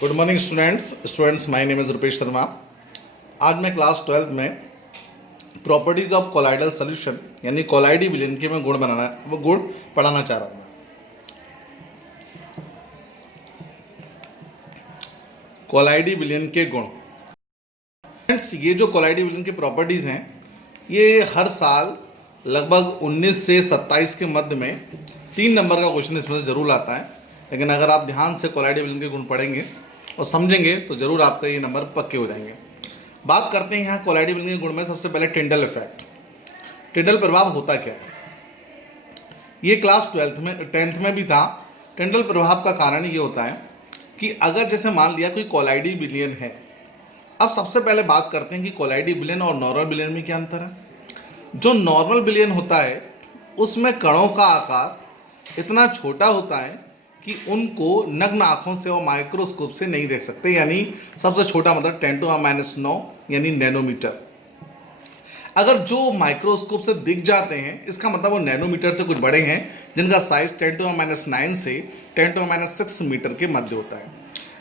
Good morning students my name is Rupesh Sharma. आज मैं class 12th में प्रॉपर्टीज ऑफ कोलाइडल सॉल्यूशन यानी कोलाइडी विलयन के मैं गुण पढ़ाना चाह रहा हूँ। कोलाइडी विलयन के गुण। फ्रेंड्स, ये जो कोलाइडी विलयन की प्रॉपर्टीज़ हैं ये हर साल लगभग 19 से 27 के मध्य में 3 नंबर का क्वेश्चन इसमें से ज़रूर आता है। लेकिन अगर आप ध्यान से कोलाइडी विलयन के गुण पढ़ेंगे और समझेंगे तो ज़रूर आपका ये नंबर पक्के हो जाएंगे। बात करते हैं यहाँ कोलाइडी विलयन के गुण में। सबसे पहले टिंडल इफेक्ट। टिंडल प्रभाव होता क्या है? ये क्लास 10th में भी था। टिंडल प्रभाव का कारण ये होता है कि अगर जैसे मान लिया कोई कोलाइडी विलयन है। अब सबसे पहले बात करते हैं कि कोलाइडी विलयन और नॉर्मल विलयन में क्या अंतर है। जो नॉर्मल विलयन होता है उसमें कणों का आकार इतना छोटा होता है कि उनको नग्न आंखों से और माइक्रोस्कोप से नहीं देख सकते, यानी सबसे छोटा मतलब 10⁻⁹ यानी नैनोमीटर। अगर जो माइक्रोस्कोप से दिख जाते हैं इसका मतलब वो नैनोमीटर से कुछ बड़े हैं, जिनका साइज 10⁻⁹ से 10⁻⁶ मीटर के मध्य होता है।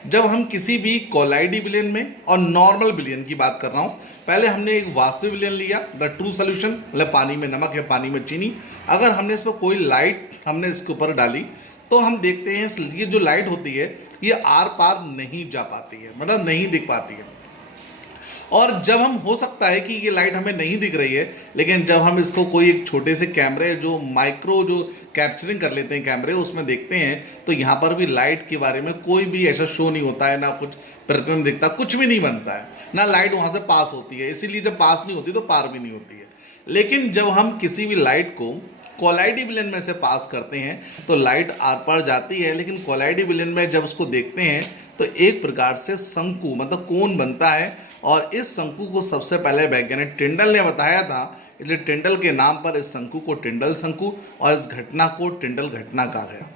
जब हम किसी भी कोलाइडी विलयन में और नॉर्मल विलयन की बात कर रहा हूँ, पहले हमने एक वास्तविक विलयन लिया, द ट्रू सोल्यूशन, मतलब पानी में नमक है, पानी में चीनी। अगर हमने इस पर कोई लाइट हमने इसके ऊपर डाली तो हम देखते हैं ये जो लाइट होती है ये आर पार नहीं जा पाती है, मतलब नहीं दिख पाती है। और जब हम हो सकता है कि ये लाइट हमें नहीं दिख रही है, लेकिन जब हम इसको कोई एक छोटे से कैमरे जो कैप्चरिंग कर लेते हैं कैमरे, उसमें देखते हैं तो यहाँ पर भी लाइट के बारे में कोई भी ऐसा शो नहीं होता है, ना कुछ प्रतिबिंब दिखता, कुछ भी नहीं बनता है, ना लाइट वहाँ से पास होती है। इसीलिए जब पास नहीं होती तो पार भी नहीं होती है। लेकिन जब हम किसी भी लाइट को कोलाइडी विलयन में से पास करते हैं तो लाइट आर पार जाती है, लेकिन कोलाइडी विलयन में जब उसको देखते हैं तो एक प्रकार से शंकु मतलब कोन बनता है। और इस शंकु को सबसे पहले वैज्ञानिक टिंडल ने बताया था, इसलिए टिंडल के नाम पर इस शंकु को टिंडल शंकु और इस घटना को टिंडल घटना कहा गया।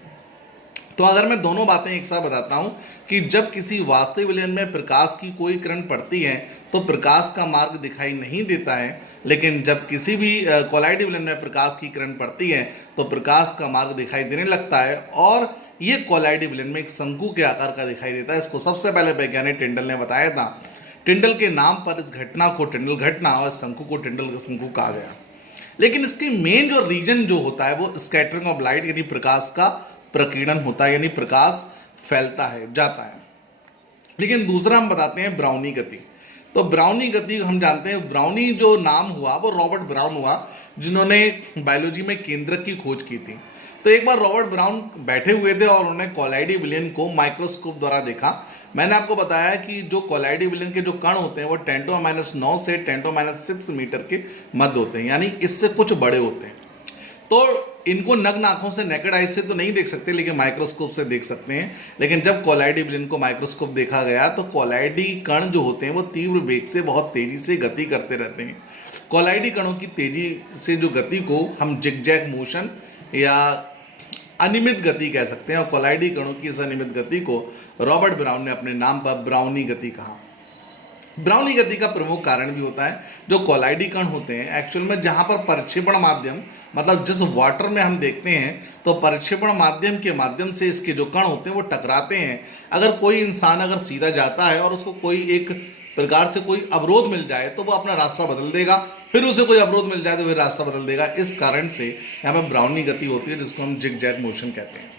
तो अगर मैं दोनों बातें एक साथ बताता हूं कि जब किसी वास्तविक विलयन में प्रकाश की कोई किरण पड़ती है तो प्रकाश का मार्ग दिखाई नहीं देता है, लेकिन जब किसी भी कोलाइडी विलयन में प्रकाश की किरण पड़ती है तो प्रकाश का मार्ग दिखाई देने लगता है। और ये कोलाइडी विलयन में एक शंकु के आकार का दिखाई देता है। इसको सबसे पहले वैज्ञानिक टिंडल ने बताया था। टिंडल के नाम पर इस घटना को टिंडल घटना और शंकु को टिंडल शंकु कहा गया। लेकिन इसकी मेन जो रीजन जो होता है वो स्कैटरिंग ऑफ लाइट यानी प्रकाश का प्रकीर्णन होता है, यानी प्रकाश फैलता है, जाता है। लेकिन दूसरा हम बताते हैं ब्राउनी गति। तो ब्राउनी गति हम जानते हैं, ब्राउनी जो नाम हुआ वो रॉबर्ट ब्राउन हुआ, जिन्होंने बायोलॉजी में केंद्रक की खोज की थी। तो एक बार रॉबर्ट ब्राउन बैठे हुए थे और उन्होंने कोलाइडी विलयन को माइक्रोस्कोप द्वारा देखा। मैंने आपको बताया कि जो कोलाइडी विलयन के जो कण होते हैं वो 10⁻⁹ से 10⁻⁶ मीटर के मध्य होते हैं, यानी इससे कुछ बड़े होते हैं। तो इनको नग्न आंखों से नेकेड आई से तो नहीं देख सकते, लेकिन माइक्रोस्कोप से देख सकते हैं। लेकिन जब कोलाइडी विलयन को माइक्रोस्कोप देखा गया तो कोलाइडी कण जो होते हैं वो तीव्र वेग से बहुत तेजी से गति करते रहते हैं। कोलाइडी कणों की तेजी से जो गति को हम जिगजैग मोशन या अनियमित गति कह सकते हैं, और कोलाइडी कणों की इस अनियमित गति को रॉबर्ट ब्राउन ने अपने नाम पर ब्राउनी गति कहा। ब्राउनी गति का प्रमुख कारण भी होता है जो कोलाइडी कण होते हैं एक्चुअल में जहां पर परिक्षेपण माध्यम मतलब जिस वाटर में हम देखते हैं तो परिक्षेपण माध्यम के माध्यम से इसके जो कण होते हैं वो टकराते हैं। अगर कोई इंसान अगर सीधा जाता है और उसको कोई एक प्रकार से कोई अवरोध मिल जाए तो वो अपना रास्ता बदल देगा, फिर उसे कोई अवरोध मिल जाए तो फिर रास्ता बदल देगा। इस कारण से यहाँ पर ब्राउनी गति होती है जिसको हम जिगजैग मोशन कहते हैं।